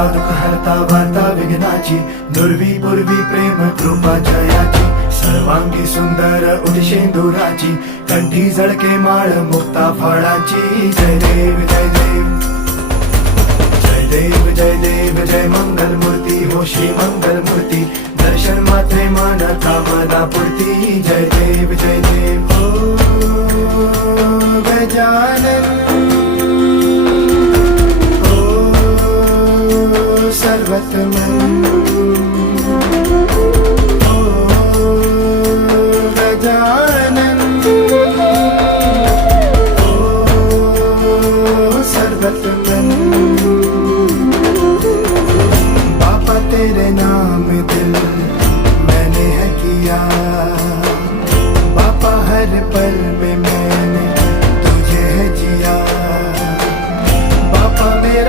हरता दुःख हरता वार्ता विघ्नाची, दुर्वी पूर्वी प्रेम कृपा जयाची, सर्वांगी सुंदर उदिशेंदुराची, कंठी झळके माळ मुक्ता फळाची. जय देव जय देव जय देव जय देव जय मंगल मूर्ती हो श्री मंगल मूर्ती, दर्शन मात्रे मन कामना पूर्ती. जय देव जय देव हो गजानन हो सर्वतमन.